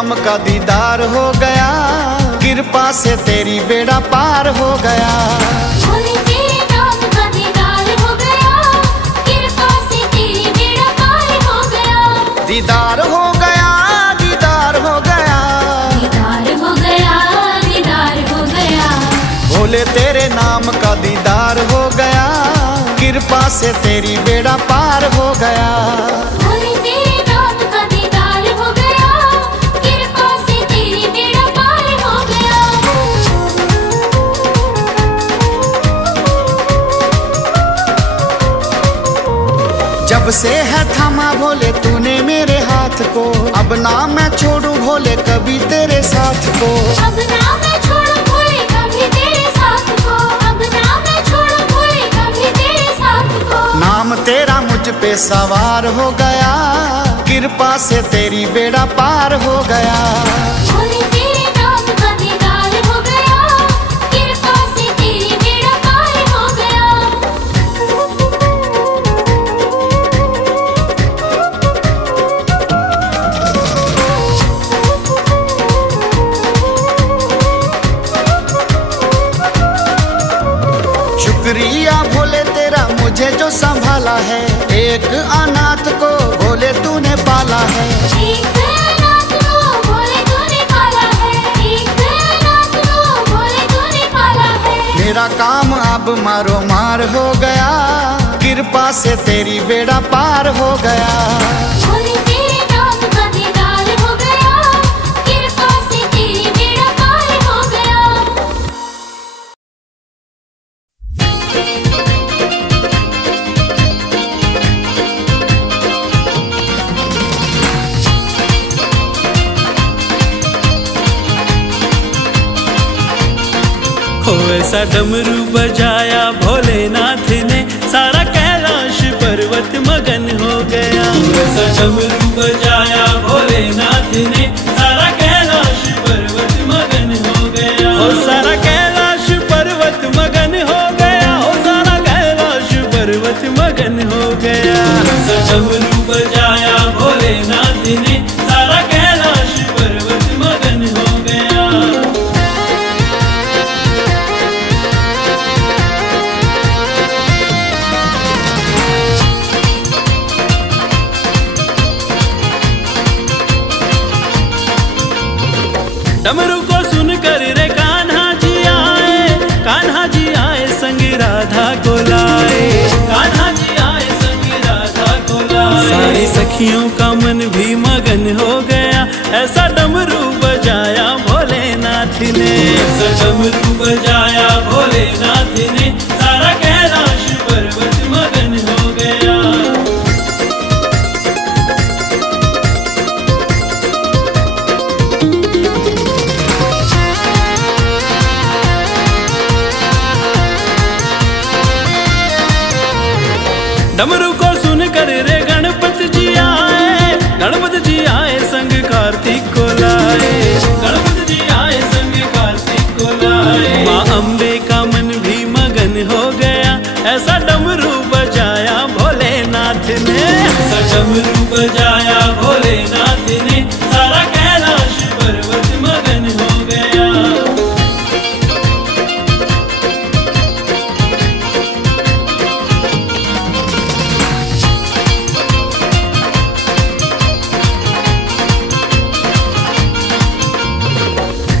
नाम का दीदार हो गया, कृपा से तेरी बेड़ा पार हो गया। भोले तेरे नाम का दीदार हो गया, कृपा से तेरी बेड़ा पार हो गया। दीदार हो गया, दीदार हो गया, दीदार हो गया, दीदार हो गया। भोले तेरे नाम का दीदार हो गया, कृपा से तेरी बेड़ा पार हो गया। भोले तेरे नाम का दीदार हो गया, कृपा से तेरी बेड़ा पार हो गया। जब से है थामा भोले तूने मेरे हाथ को, अब ना मैं छोड़ू भोले कभी तेरे साथ को। अब ना मैं छोड़ू भोले कभी तेरे साथ को, अब ना मैं छोड़ू भोले कभी तेरे साथ को। नाम तेरा मुझ पे सवार हो गया, कृपा से तेरी बेड़ा पार हो गया। भोले तेरे नाम का दीदार हो गया, कृपा से तेरी बेड़ा पार हो गया। शुक्रिया भोले तेरा मुझे जो संभाला है, एक अनाथ को भोले तूने पाला है। एक अनाथ को भोले तूने पाला है, एक अनाथ को भोले तूने पाला है। मेरा काम अब मारो मार हो गया, कृपा से तेरी बेड़ा पार हो गया। भोले तेरे नाम का दीदार हो गया, कृपा से तेरी बेड़ा पार हो गया। हो ऐसा डमरू बजाया भोलेनाथ ने, सारा कैलाश पर्वत मगन हो गया। ऐसा डमरू बजाया भोलेनाथ ने, सारा कैलाश पर्वत मगन हो गया। हो सारा कैलाश पर्वत मगन हो गया, हो सारा कैलाश पर्वत मगन हो गया। ऐसा डमरू बजाया भोलेनाथ ने, सारा कैलाश पर्वत मगन हो गया। डमरू को सुनकर रे कान्हा जी आए, कान्हा जी आए संग राधा को लाए, कान्हा जी आए संग राधा को लाए। सारी सखियों का मन भी मगन हो गया, ऐसा डमरू बजाया भोलेनाथ ने। ऐसा डमरू बजाया भोलेनाथ ने, सारा कैलाश पर्वत मगन हो गया। डमरू को सुनकर रे गणपति जी आए, गणपति जी आए संग कार्तिक को लाए, गणपति जी आए संग कार्तिक को लाए। माँ अम्बे का मन भी मगन हो गया, ऐसा डमरू बजाया भोलेनाथ ने। ऐसा डमरू बजाया भोलेनाथ ने, सारा कैलाश पर्वत मगन हो गया।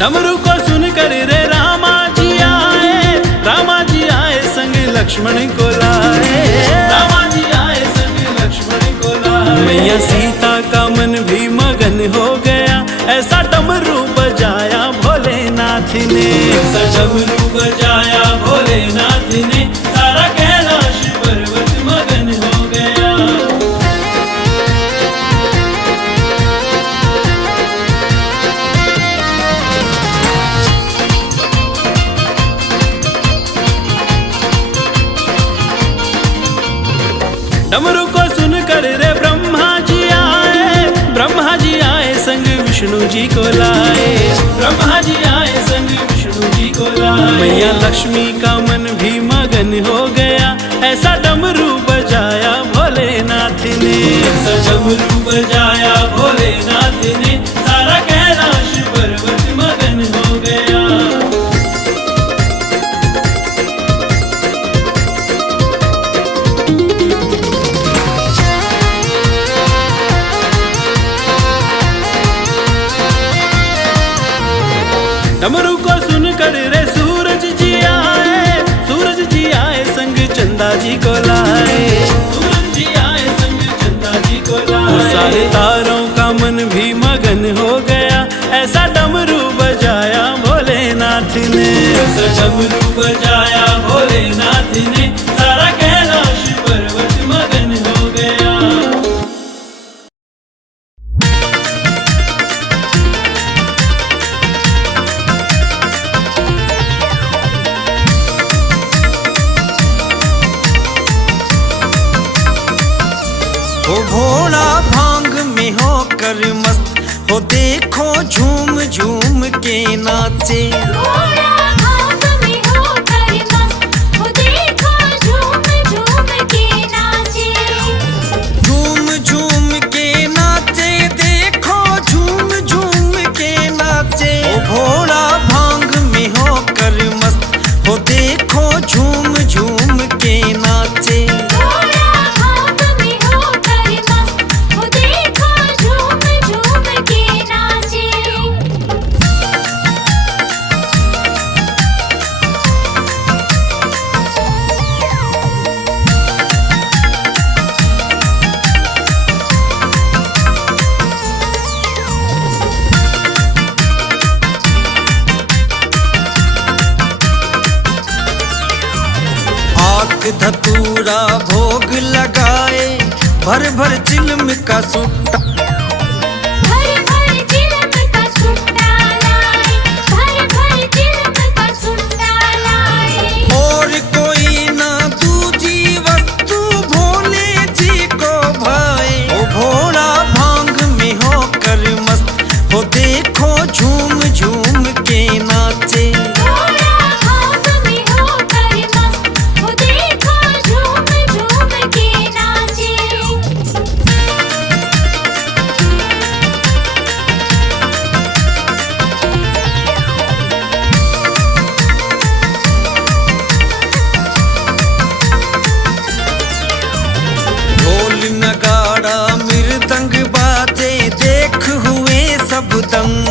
डमरू को सुनकर रे रामा जी आए, रामा जी आए संग लक्ष्मण को लाए, रामा जी आए संग लक्ष्मण को लाए। मैया सीता का मन भी मगन हो गया, ऐसा डमरू बजाया भोलेनाथ ने। ऐसा डमरू बजाया भोलेनाथ ने, सारा कैलाश पर्वत मगन हो गया। डमरू को सुनकर रे ब्रह्मा जी आए, ब्रह्मा जी आए संग विष्णु जी को लाए, ब्रह्मा जी आए संग विष्णु जी को लाए। मैया लक्ष्मी का मन भी मगन हो गया, ऐसा डमरू बजाया भोलेनाथ ने। ऐसा डमरू बजाया भोलेनाथ ने, सारा डमरू को सुन कर रे सूरज जी आए, सूरज जी आए संग चंदा जी को लाए, सूरज जी आए संग चंदा जी को लाए। सारे तारों का मन भी मगन हो गया, ऐसा डमरू बजाया भोलेनाथ ने, ऐसा डमरू बजाया भोलेनाथ ने, सारा कैलाश पर्वत मगन हो गया। वो भोला भांग में होकर मस्त हो, देखो झूम झूम के नाचे। भोला भांग में होकर मस्त हो, देखो झूम झूम के नाचे। झूम झूम के नाचे, देखो झूम झूम के नाचे। वो भोला भांग में होकर मस्त हो, देखो झूम झूम के नाचे। भोला भांग में होकर मस्त हो, देखो झूम झूम के नाचे। आक धतूरा भोग लगाए, भर भर चिलम का सुट्टा। भर भर चिलम का सुट्टा लाए, भर भर चिलम का सुट्टा लाए। और कोई ना दूजी वस्तु भोले जी को भाए। ओ भोला भांग में होकर मस्त हो, देखो झूम झूम के नाचे। भोला भांग में होकर मस्त हो, देखो झूम झूम के नाचे। ढोल नगाड़ा मृदंग बाजे, देख हुए सब दंग।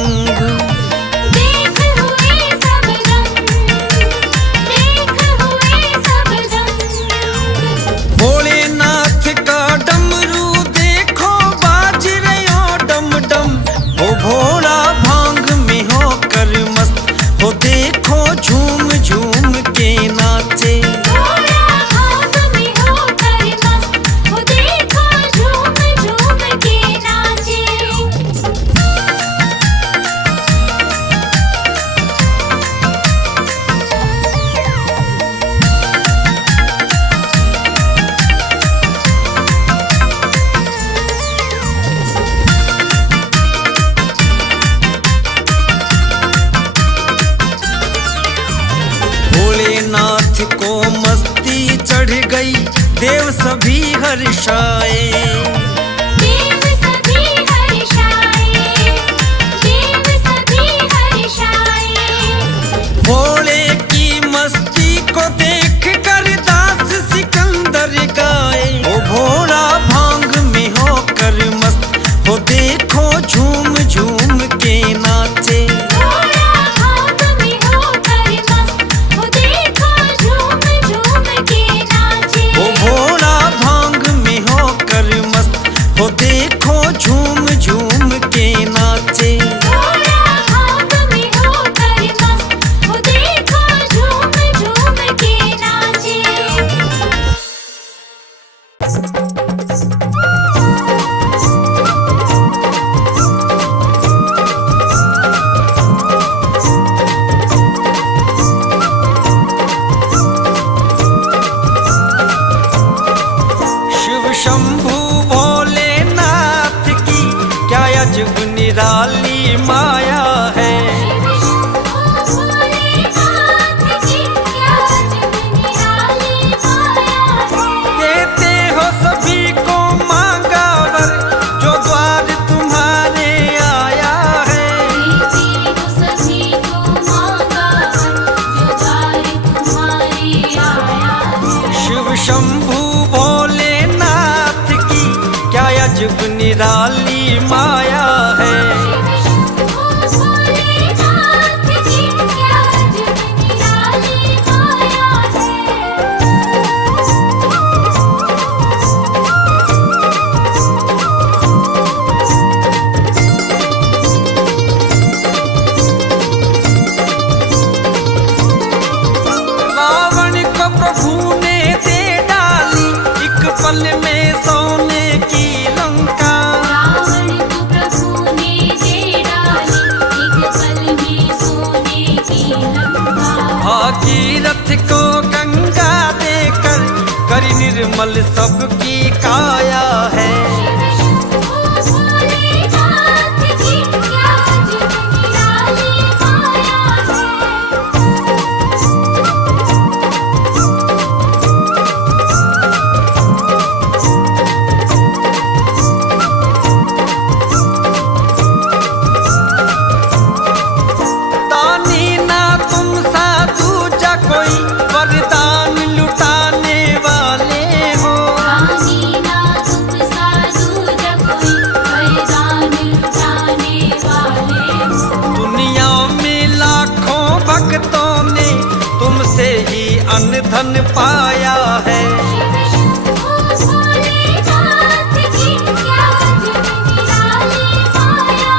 देख हुए सब दंग, देख हुए सब दंग। भोलेनाथ का डमरू देखो बाज रहे डम डम। ओ भोला भांग में होकर मस्त हो, देखो झूम झूम के नाचे। भोला भांग में होकर मस्त हो, देखो झूम झूम के नाचे। भोलेनाथ को मस्ती चढ़ गई, देव सभी हर्षाए। देव सभी हर्षाए, देव सभी हर्षाए। भोले की मस्ती को देख कर दास सिकंदर गाए। ओ भोला भांग में होकर मस्त हो, देखो झूम झूम के नाचे। भोला भांग में होकर मस्त हो, देखो झूम झूम के नाचे। ओ भोला भांग में होकर धन पाया है। शिव शंभो भोलेनाथ की क्या अजब निराली माया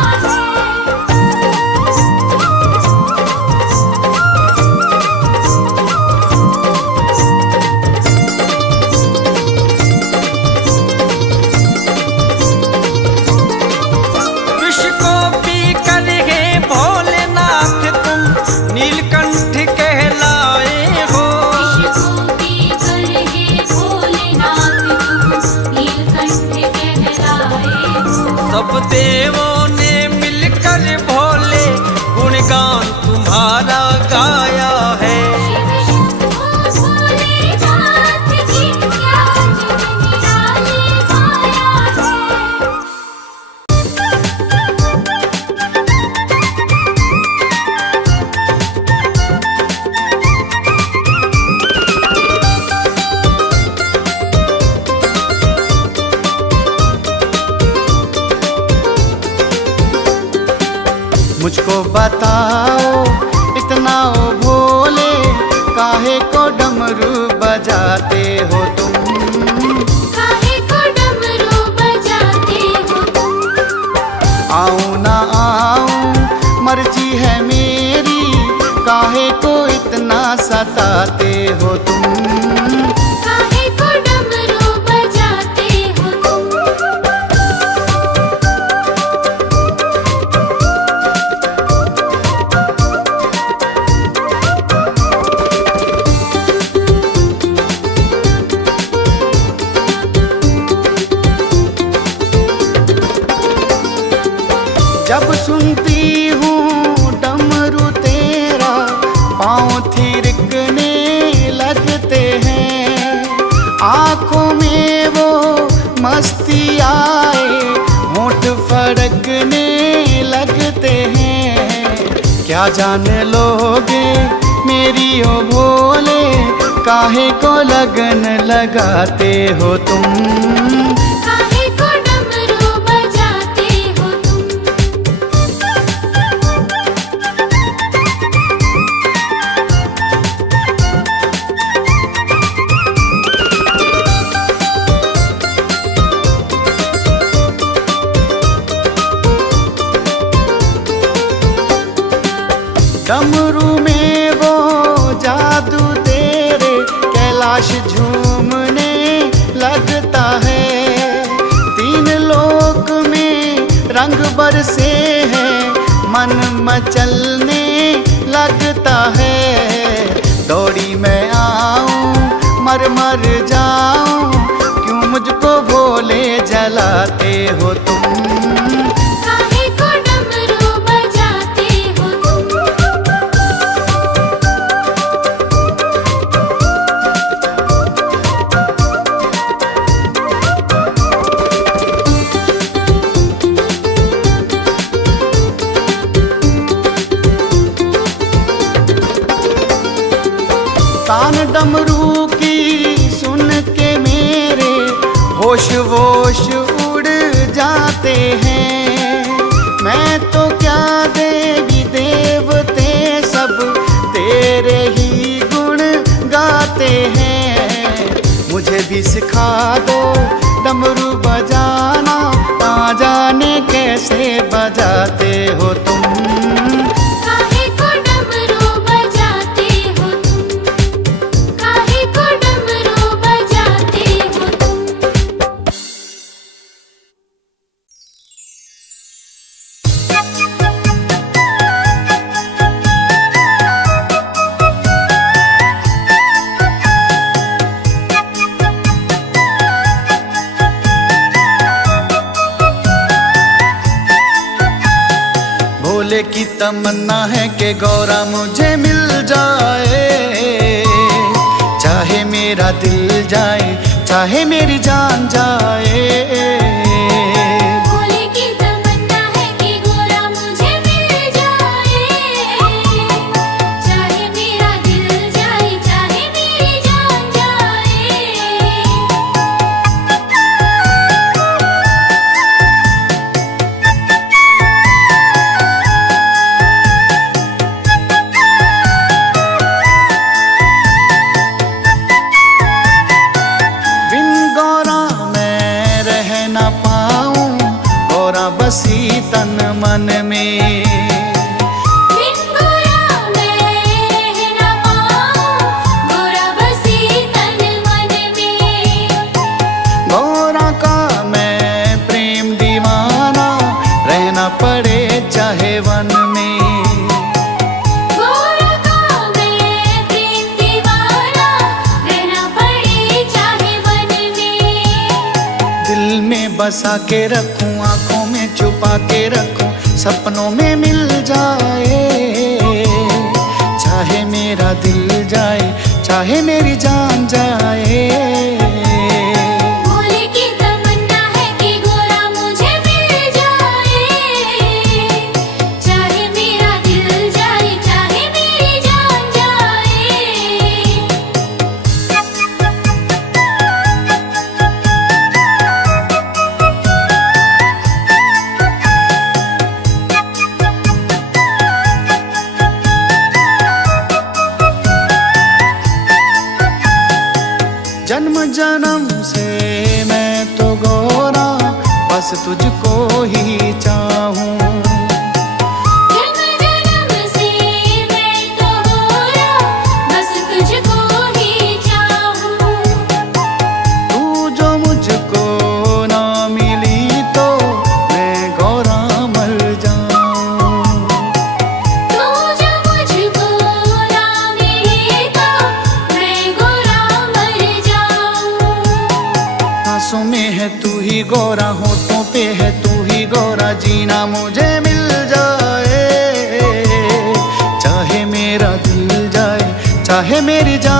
विष को पी कर हे भोलेनाथ तुम नीलकंठ कहलाए हो। विष को पीकर हे भोलेनाथ तुम नीलकंठ कहलाए हो। सब देवों ने मिलकर भोले गुणगान तुम्हारा गाया है। शिव शंभो भोलेनाथ की क्या अजब निराली माया है। मुझको बताओ इतना ओ भोले, काहे को डमरू बजाते हो तुम? काहे को डमरू बजाते हो तुम? आऊं ना आऊं मर्जी है मेरी, काहे को इतना सताते हो तुम? काहे को डमरू बजाते हो तुम? जब सुनती हूँ डमरू तेरा, पाँव थिरकने लगते हैं। आँखों में वो मस्ती आए, होंठ फड़कने लगते हैं। क्या जान लोगे मेरी ओ भोले, काहे को लगन लगाते हो तुम? काहे को डमरू बजाते हो तुम? डमरू में वो जादू तेरे, कैलाश झूमने लगता है। तीन लोक में रंग बरसे हैं, मन मचलने लगता है। दौड़ी मैं आऊं मर मर जाऊं, क्यों मुझको भोले जलाते हो तुम? काहे को डमरू बजाते हो तुम? तान डमरू की सुन के मेरे होश वोश उड़ जाते हैं। मैं तो क्या देवी देवते सब तेरे ही गुण गाते हैं। मुझे भी सिखा दो डमरू बजाना, ना जाने कैसे बजाते हो तुम? काहे को डमरू बजाते हो तुम? काहे को डमरू बजाते हो तुम? भोले की तमन्ना है कि गौरा मुझे मिल जाए। चाहे मेरा दिल जाए, चाहे मेरी जान जाए। भोले की तमन्ना है कि गोरा मुझे मिल जाए। चाहे मेरा दिल जाए, चाहे मेरी जान जाए। वन में। गोरा का मैं प्रेम दीवाना, रहना पड़े चाहे वन में। दिल में बसा के रखूं, आंखों में छुपा के रखूं, सपनों में मिल जाए। चाहे मेरा दिल जाए, चाहे मेरी जान जाए। भोले की तमन्ना है कि गोरा मुझे मिल जाए। चाहे मेरा दिल जाए, चाहे मेरी जान जाए। जन्म जन्म से मैं तो गोरा, बस तुझको ही चाहूं। जन्म जन्म से मैं तो गोरा, बस तुझको ही चाहूं। तू जो मुझको ना मिली तो मैं गोरा मर जाऊं। तू जो मुझको ना मिली तो मैं गोरा मर जाऊं। सांसों में है तू ही गोरा, होठों पे है तू ही गोरा, जीना मुझे मिल जाए। चाहे मेरा दिल जाए, चाहे मेरी जान